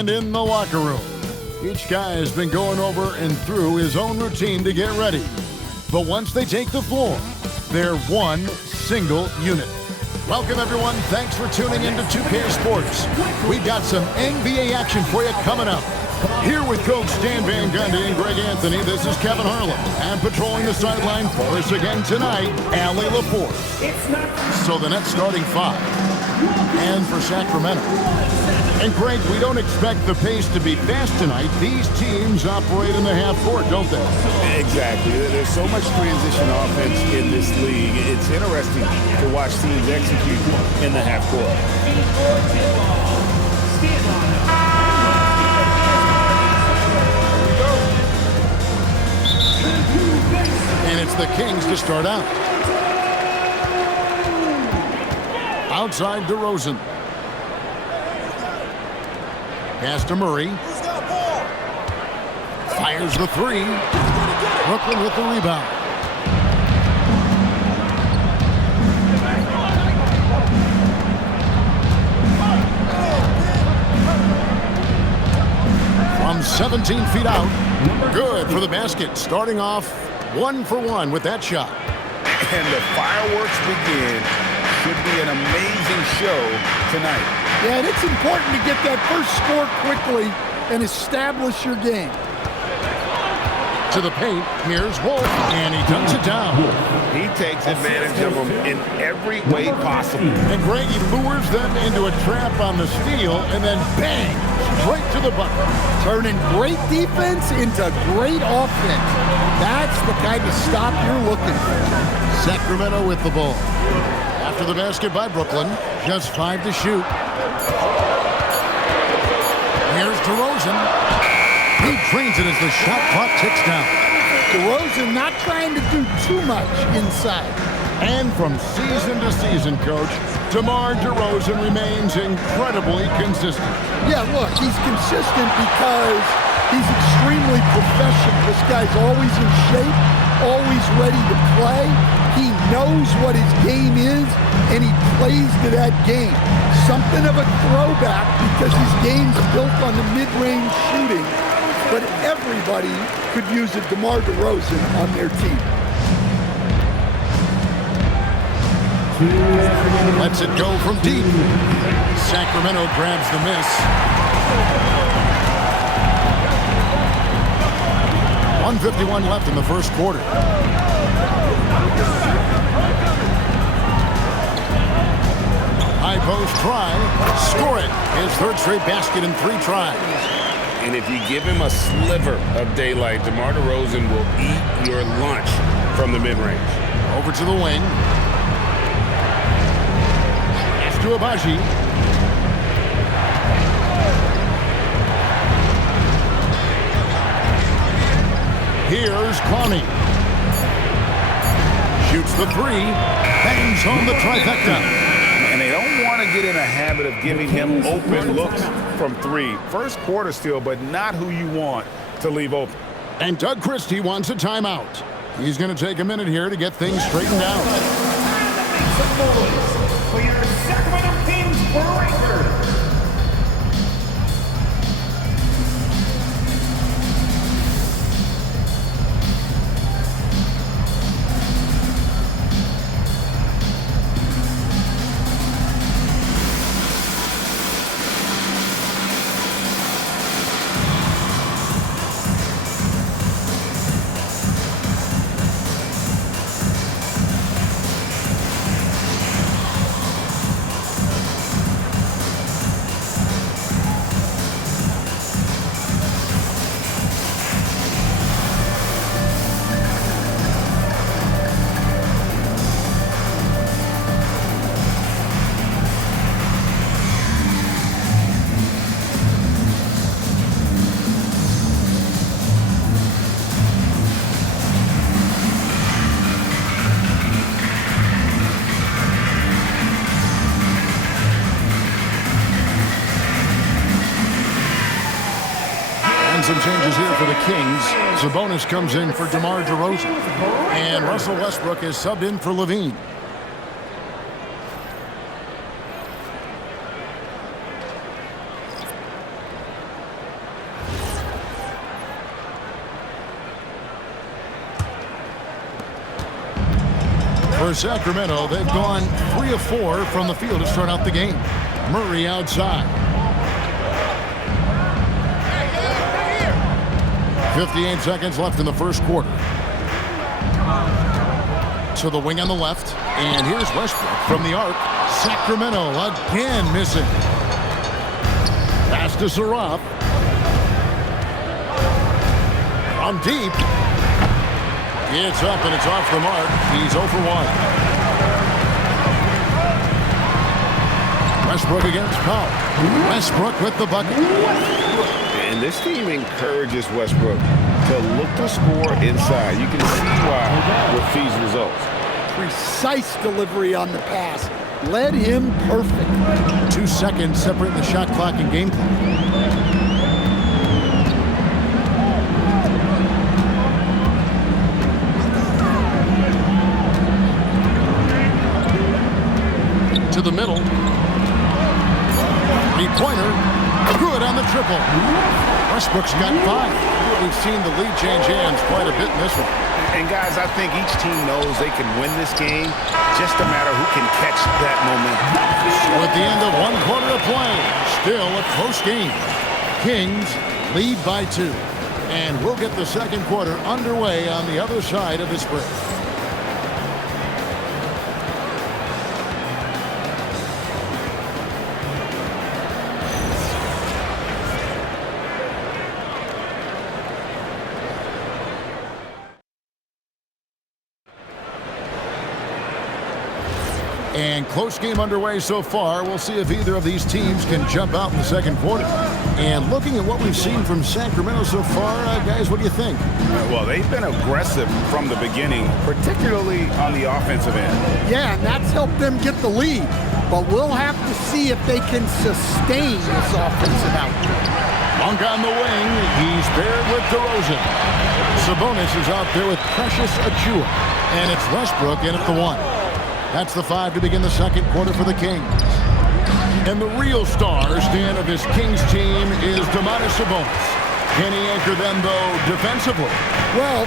And in the locker room, each guy has been going over and through his own routine to get ready. But once they take the floor, they're one single unit. Welcome, everyone. Thanks for tuning in to 2K Sports. We've got some NBA action for you coming up. Here with Coach Stan Van Gundy and Greg Anthony, this is Kevin Harlan. And patrolling the sideline for us again tonight, Allie LaForce. So the Nets starting five. And for Sacramento. And Greg, we don't expect the pace to be fast tonight. These teams operate in the half court, don't they? Exactly. There's so much transition offense in this league. It's interesting to watch teams execute in the half court. And it's the Kings to start out. Outside DeRozan. Pass to Murray. Fires the three. Brooklyn with the rebound. From 17 feet out. Good for the basket. Starting off 1 for 1 with that shot. And the fireworks begin. Should be an amazing show tonight. Yeah, and it's important to get that first score quickly and establish your game. To the paint, here's Wolf, and he dunks it down. He takes advantage of them in every way possible. And Grady lures them into a trap on the steal, and then bang, straight to the bucket. Turning great defense into great offense. That's the kind of stop you're looking for. Sacramento with the ball. After the basket by Brooklyn, just 5 to shoot. Here's DeRozan. He drains it as the shot clock ticks down. DeRozan not trying to do too much inside. And from season to season, Coach, DeMar DeRozan remains incredibly consistent. Yeah, look, he's consistent because he's extremely professional. This guy's always in shape, always ready to play. He knows what his game is, and he plays to that game. Something of a throwback because his game's built on the mid-range shooting, but everybody could use a DeMar DeRozan on their team. Lets it go from deep. Sacramento grabs the miss. 1:51 left in the first quarter. High post try. Score it. His third straight basket in 3 tries. And if you give him a sliver of daylight, DeMar DeRozan will eat your lunch from the mid-range. Over to the wing. Pass to Abaji. Here's Clowney. Shoots the 3. Bangs home the trifecta. And they don't want to get in a habit of giving him open looks from 3. First quarter still, but not who you want to leave open. And Doug Christie wants a timeout. He's going to take a minute here to get things straightened out. For your Sacramento Kings Breakers. Some changes here for the Kings. Sabonis comes in for DeMar DeRozan. And Russell Westbrook is subbed in for Levine. For Sacramento, they've gone 3 of 4 from the field to start out the game. Murray outside. 58 seconds left in the first quarter. To the wing on the left. And here's Westbrook from the arc. Sacramento again missing. Pass to Saraf. From deep. It's up and it's off the mark. He's 0 for 1. Westbrook against Powell. Westbrook with the bucket. And this team encourages Westbrook to look to score inside. You can see why with these results. Precise delivery on the pass. Led him perfect. 2 seconds separate the shot clock and game clock. To the middle. Three-pointer. Good on the triple. Westbrook's got 5. We've seen the lead change hands quite a bit in this one. And guys, I think each team knows they can win this game. Just a matter who can catch that momentum. So at the end of 1 quarter of play, still a close game. Kings lead by 2. And we'll get the second quarter underway on the other side of this break. And close game underway so far. We'll see if either of these teams can jump out in the second quarter. And looking at what we've seen from Sacramento so far, guys, what do you think? Well, they've been aggressive from the beginning, particularly on the offensive end. Yeah, and that's helped them get the lead. But we'll have to see if they can sustain this offensive output. Monk on the wing. He's paired with DeRozan. Sabonis is out there with Precious Achiuwa. And it's Westbrook in at the 1. That's the 5 to begin the second quarter for the Kings. And the real star stand of this Kings team is Domantas Sabonis. Can he anchor them, though, defensively? Well,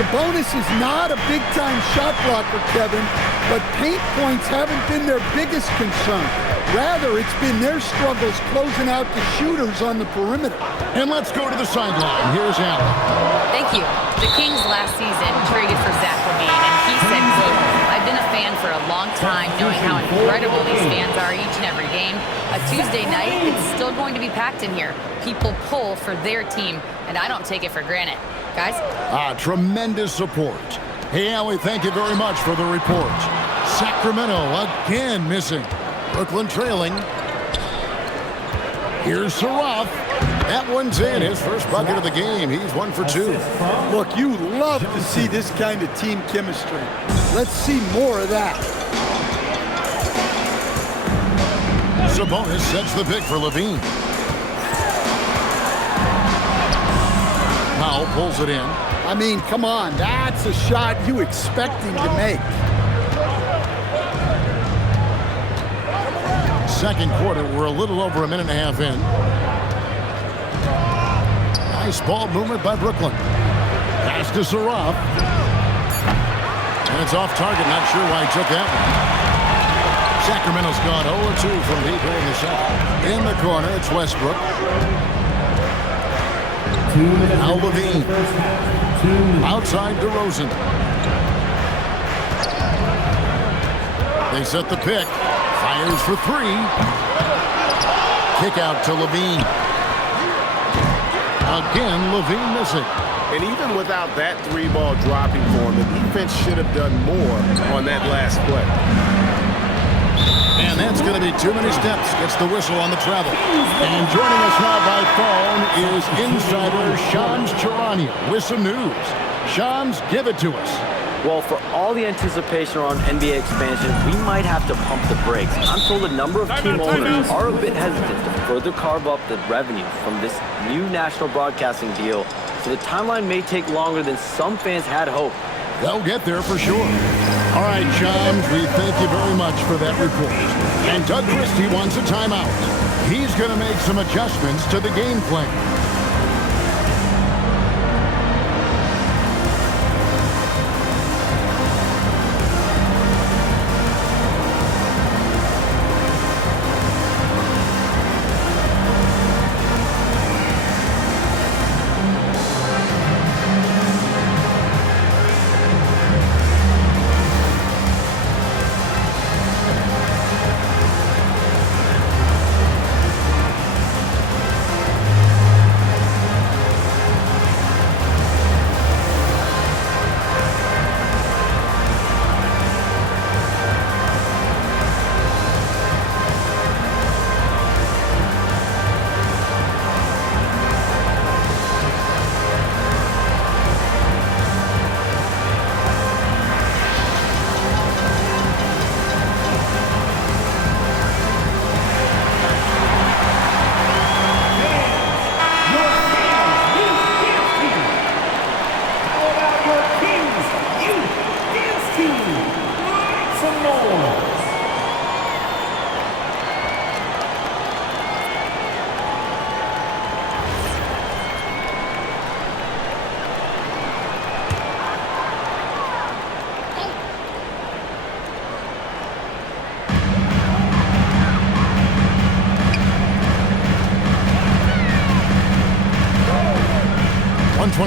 Sabonis is not a big-time shot blocker, Kevin, but paint points haven't been their biggest concern. Rather, it's been their struggles closing out the shooters on the perimeter. And let's go to the sideline. Here's Allen. Thank you. The Kings last season traded for Zach LaVine, and he said, quote, "I've been a fan for a long time, knowing how incredible these fans are each and every game. A Tuesday night, it's still going to be packed in here. People pull for their team, and I don't take it for granted." Guys? Tremendous support. Hey, Allie, thank you very much for the report. Sacramento again missing. Brooklyn trailing. Here's Saraf. That one's in. His first bucket of the game. He's 1 for 2. Look, you love to see this kind of team chemistry. Let's see more of that. Sabonis sets the pick for LaVine. Powell pulls it in. I mean, come on. That's a shot you expect him to make. Second quarter, we're a little over a minute and a half in. Nice ball movement by Brooklyn. Pass to Saraf. And it's off target. Not sure why he took that one. Sacramento's gone 0-2 from deep here in the second. In the corner, it's Westbrook. Now LaVine. Outside DeRozan. They set the pick. Fires for 3. Kick out to LaVine. Again, LaVine missing. And even without that 3-ball dropping for him, the defense should have done more on that last play. And that's going to be too many steps. Gets the whistle on the travel. And joining us now by phone is insider Shams Charania with some news. Shams, give it to us. Well, for all the anticipation around NBA expansion, we might have to pump the brakes. I'm told a number of team owners are a bit hesitant to further carve up the revenue from this new national broadcasting deal, so the timeline may take longer than some fans had hoped. They'll get there for sure. All right, Shams, we thank you very much for that report. And Doug Christie wants a timeout. He's going to make some adjustments to the game plan.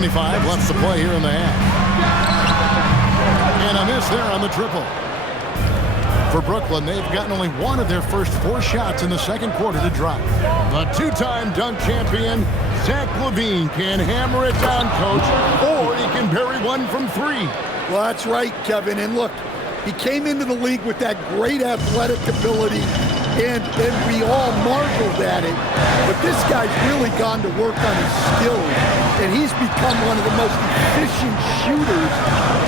2:25 left to play here in the half. And a miss there on the triple. For Brooklyn, they've gotten only one of their first 4 shots in the second quarter to drop. The 2-time dunk champion, Zach LaVine, can hammer it down, Coach, or he can bury one from 3. Well, that's right, Kevin. And look, he came into the league with that great athletic ability, and we all marveled at it. But this guy's really gone to work on his skills, and he's become one of the most efficient shooters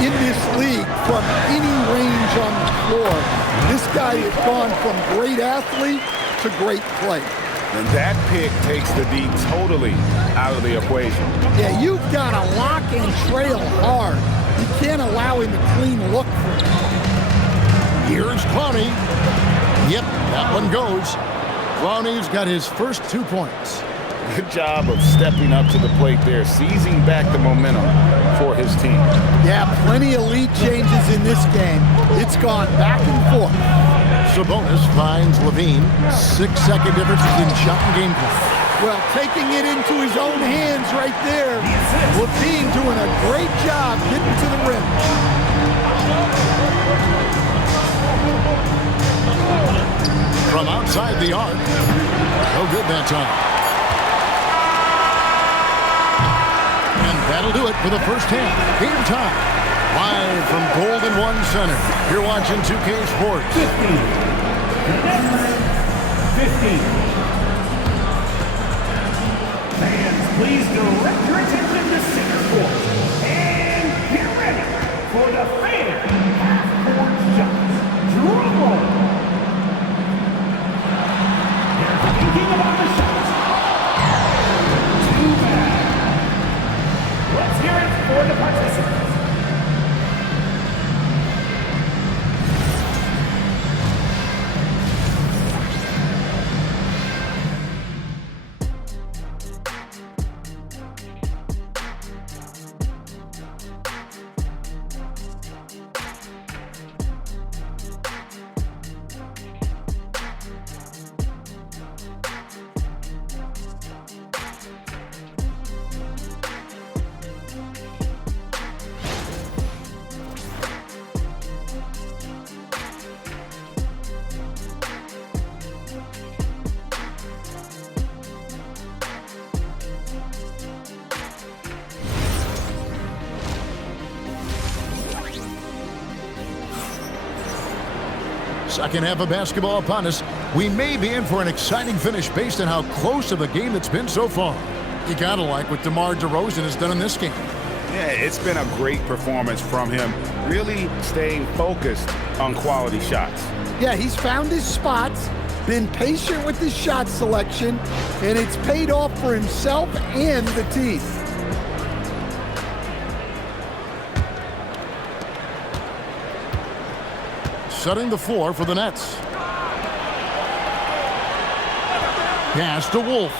in this league from any range on the floor. This guy has gone from great athlete to great play. And that pick takes the D totally out of the equation. Yeah, you've got to lock and trail hard. You can't allow him a clean look for him. Here's Clowney. Yep, that one goes. Clowney's got his first 2 points. Good job of stepping up to the plate there, seizing back the momentum for his team. Yeah, plenty of lead changes in this game. It's gone back and forth. Sabonis finds LaVine. 6-second differences in shot and game clock. Well, taking it into his own hands right there. LaVine doing a great job getting to the rim. From outside the arc. No good that time. And that'll do it for the first half. Game time. Live from Golden One Center. You're watching 2K Sports. 15. Fans, please direct your attention to center court. And get ready for the fan half-court shots. Drum roll. They're thinking about the shots. Too bad. Let's hear it for the participants. Second half of basketball upon us. We may be in for an exciting finish based on how close of a game it's been so far. You gotta like what DeMar DeRozan has done in this game. Yeah, it's been a great performance from him, really staying focused on quality shots. Yeah, he's found his spots, been patient with his shot selection, and it's paid off for himself and the team. Setting the floor for the Nets. Pass to Wolf.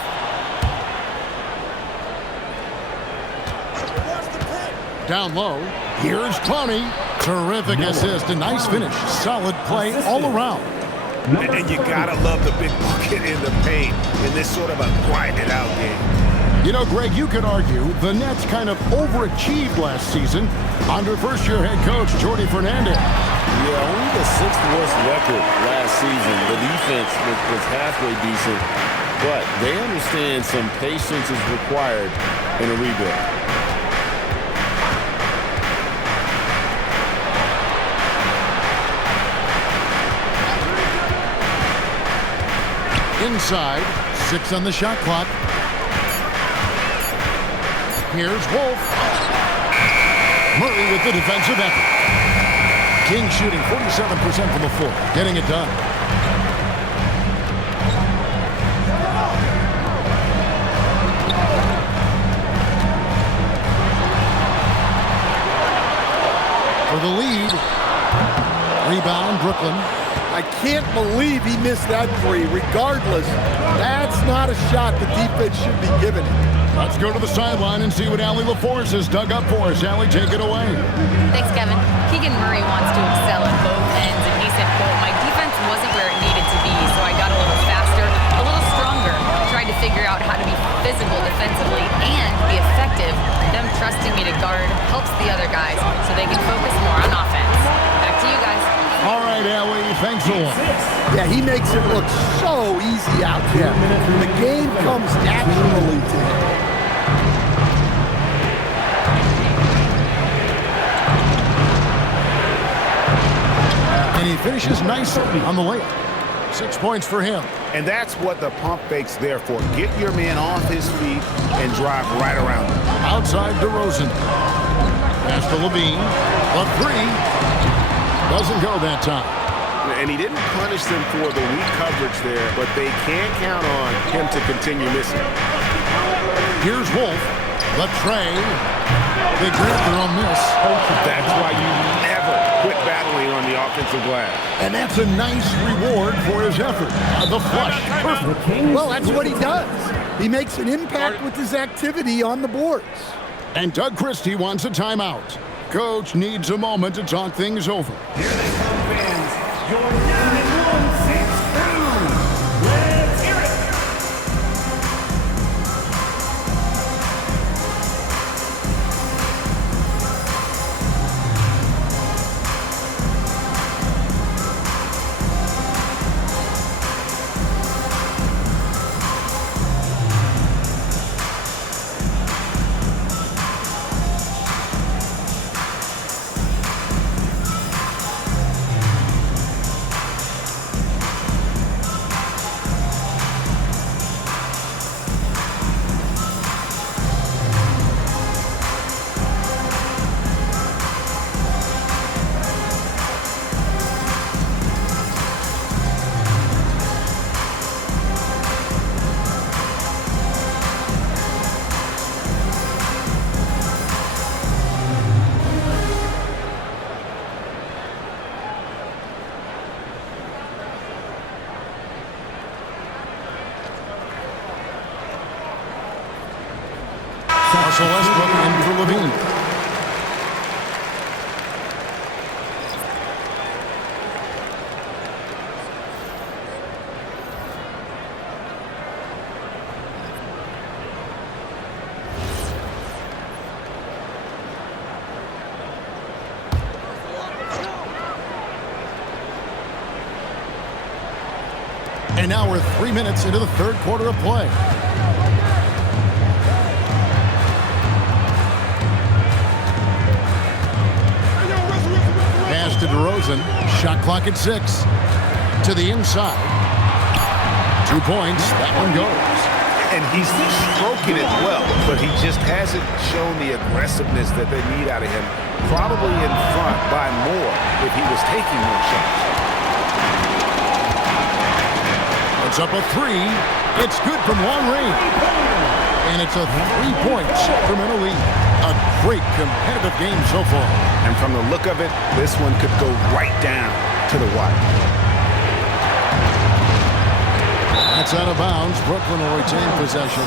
Down low. Here's Clowney. Terrific assist. A nice finish. Solid play all around. And you gotta love the big bucket in the paint in this sort of a grinded-out game. You know, Greg, you could argue the Nets kind of overachieved last season under first-year head coach Jordi Fernandez. Yeah, only the 6th worst record last season. The defense was halfway decent, but they understand some patience is required in a rebuild. Inside, 6 on the shot clock. Here's Wolf. Murray with the defensive effort. King shooting 47% from the floor, getting it done. For the lead. Rebound, Brooklyn. I can't believe he missed that three. Regardless, that's not a shot the defense should be giving him. Let's go to the sideline and see what Allie LaForce has dug up for us. Allie, take it away. Thanks, Kevin. Keegan Murray wants to excel at both ends, and he said, quote, "My defense wasn't where it needed to be, so I got a little faster, a little stronger, tried to figure out how to be physical defensively and be effective. Them trusting the other guys so they can focus more on offense. Back to you guys. All right, Ellie, thanks a lot. Yeah, he makes it look so easy out there. The game comes naturally to him. And he finishes nicely on the layup. 6 points for him. And that's what the pump fake's there for. Get your man off his feet and drive right around him. Outside DeRozan. Pass to Levine. A three. Doesn't go that time. And he didn't punish them for the weak coverage there, but they can't count on him to continue missing. Here's Wolf. The tray. They grab their own miss. That's why you never quit battling on the offensive glass. And that's a nice reward for his effort. The flush. Perfect. Well, that's what he does. He makes an impact with his activity on the boards. And Doug Christie wants a timeout. Coach needs a moment to talk things over. Here they come, fans. Your 9-1 sixth round. Let's hear it. Russell Westbrook in for Levine. And now we're 3 minutes into the third quarter of play. Pass to DeRozan. Shot clock at 6. To the inside. 2 points. That one goes. And he's stroking it well, but he just hasn't shown the aggressiveness that they need out of him. Probably in front by more if he was taking more shots. It's up a 3. It's good from long range. And it's a 3-point Sacramento lead. A great competitive game so far. And from the look of it, this one could go right down to the wire. That's out of bounds. Brooklyn will retain possession.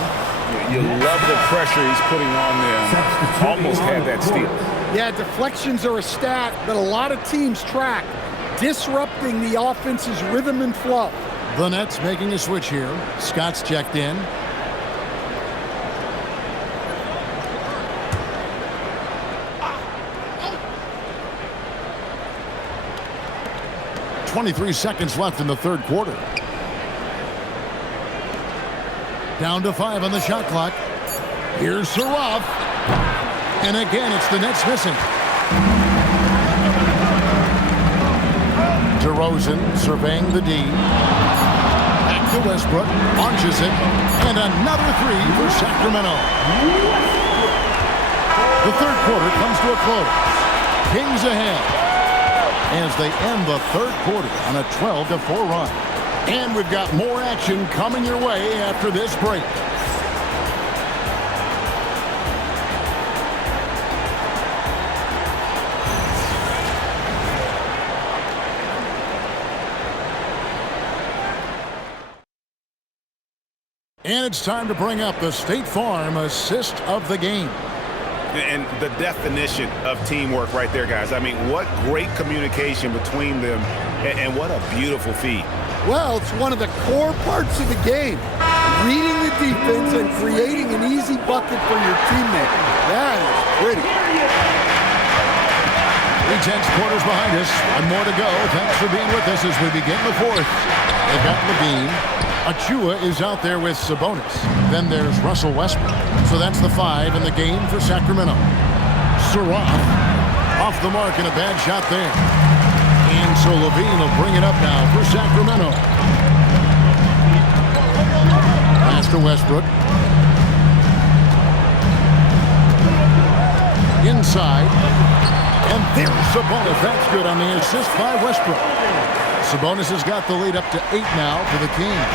You love the pressure he's putting on them. Almost had that steal. Yeah, deflections are a stat that a lot of teams track, disrupting the offense's rhythm and flow. The Nets making a switch here. Scott's checked in. .23 seconds left in the third quarter. Down to 5 on the shot clock. Here's Saraf. And again, it's the Nets missing. DeRozan surveying the D. Back to Westbrook. Launches it. And another 3 for Sacramento. The third quarter comes to a close. Kings ahead as they end the third quarter on a 12-4 run. And we've got more action coming your way after this break. And it's time to bring up the State Farm assist of the game. And the definition of teamwork right there, guys. I mean, what great communication between them, and what a beautiful feed. Well, it's one of the core parts of the game. Reading the defense and creating an easy bucket for your teammate. That is pretty. Three tense quarters behind us. One more to go. Thanks for being with us as we begin the fourth. They've got Levine. Achua is out there with Sabonis. Then there's Russell Westbrook. So that's the 5 in the game for Sacramento. Sarath off the mark and a bad shot there. And so Levine will bring it up now for Sacramento. Pass to Westbrook. Inside. And there's Sabonis. That's good on the assist by Westbrook. Sabonis has got the lead up to 8 now for the Kings.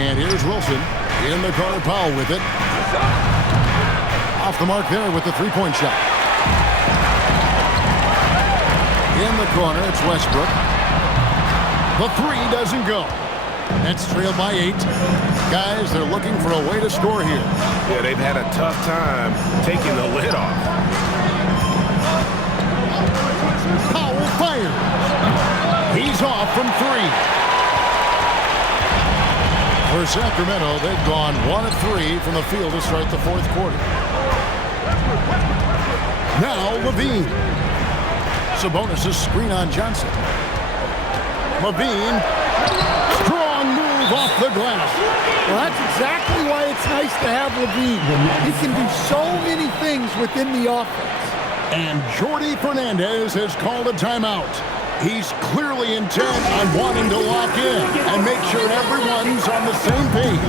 And here's Wilson. In the corner, Powell with it. Off the mark there with the three-point shot. In the corner, it's Westbrook. The 3 doesn't go. Nets trailed by 8. Guys, they're looking for a way to score here. Yeah, they've had a tough time taking the lid off. Powell fires. He's off from 3. For Sacramento, they've gone 1 of 3 from the field to start the fourth quarter. Now Levine. Sabonis' screen on Johnson. Levine. Strong move off the glass. Well, that's exactly why it's nice to have Levine. He can do so many things within the offense. And Jordi Fernandez has called a timeout. He's clearly intent on wanting to lock in and make sure everyone's on the same page.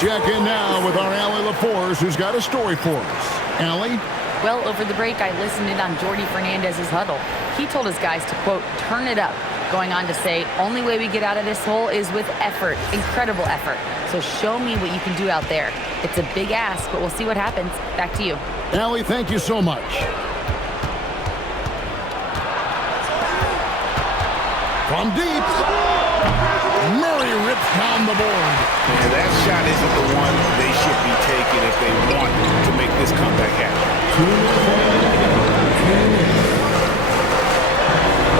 Check in now with our Allie LaForce, who's got a story for us. Allie? Well, over the break, I listened in on Jordi Fernandez's huddle. He told his guys to, quote, turn it up, going on to say, only way we get out of this hole is with effort, incredible effort. So show me what you can do out there. It's a big ask, but we'll see what happens. Back to you. Allie, thank you so much. From deep, Murray rips down the board. And that shot isn't the one they should be taking if they want to make this comeback happen.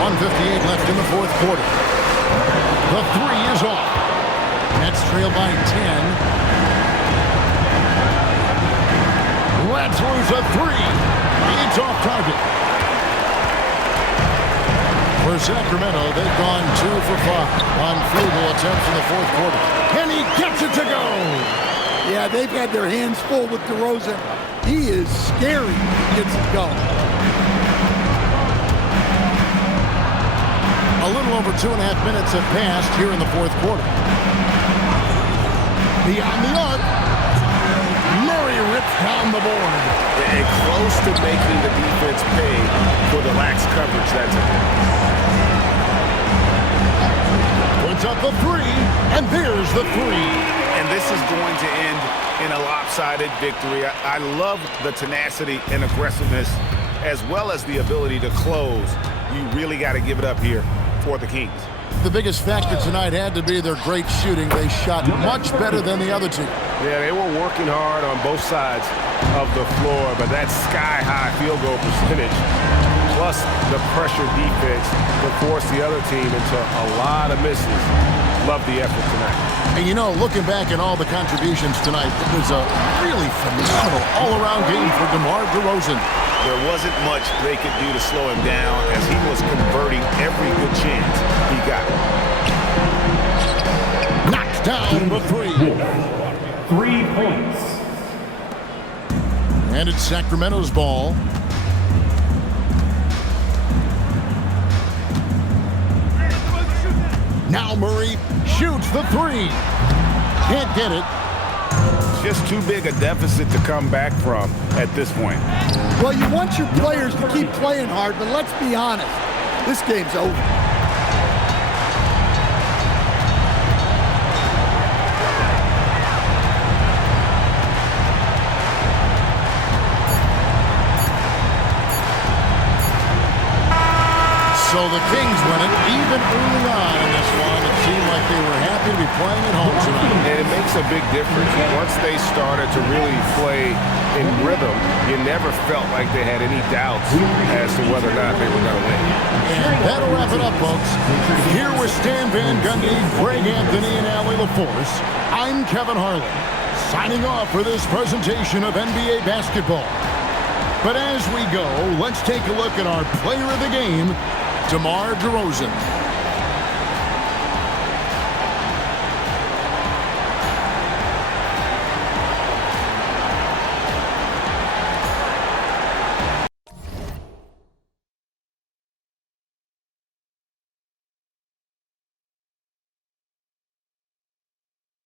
1:58 left in the fourth quarter. The 3 is off. Nets trail by 10. Let's lose a 3. It's off target. For Sacramento, they've gone 2 for 5 on field goal attempts in the fourth quarter. And he gets it to go. Yeah, they've had their hands full with DeRozan. He is scary when he gets it going. A little over 2.5 minutes have passed here in the fourth quarter. Beyond the arc, Murray rips down the board. And close to making the defense pay for the lax coverage that's in. Puts up the 3, and there's the 3. And this is going to end in a lopsided victory. I love the tenacity and aggressiveness as well as the ability to close. You really got to give it up here for the Kings. The biggest factor tonight had to be their great shooting. They shot much better than the other team. Yeah, they were working hard on both sides of the floor, but that sky-high field goal percentage plus the pressure defense to force the other team into a lot of misses. Love the effort tonight. And you know, looking back at all the contributions tonight, it was a really phenomenal all-around game for DeMar DeRozan. there wasn't much they could do to slow him down as he was converting every good chance he got. Knocks down the three. 3 points. And it's Sacramento's ball. Now Murray shoots the three. Can't get it. Just too big a deficit to come back from at this point. Well, you want your players to keep playing hard, but let's be honest. This game's over. So the Kings win it even early on in this one. It seemed like they were happy to be playing at home tonight. And it makes a big difference. Once they started to really play in rhythm, you never felt like they had any doubts as to whether or not they were going to win. And that'll wrap it up, folks. Here with Stan Van Gundy, Greg Anthony, and Allie LaForce, I'm Kevin Harlan, signing off for this presentation of NBA basketball. But as we go, let's take a look at our player of the game, DeMar DeRozan.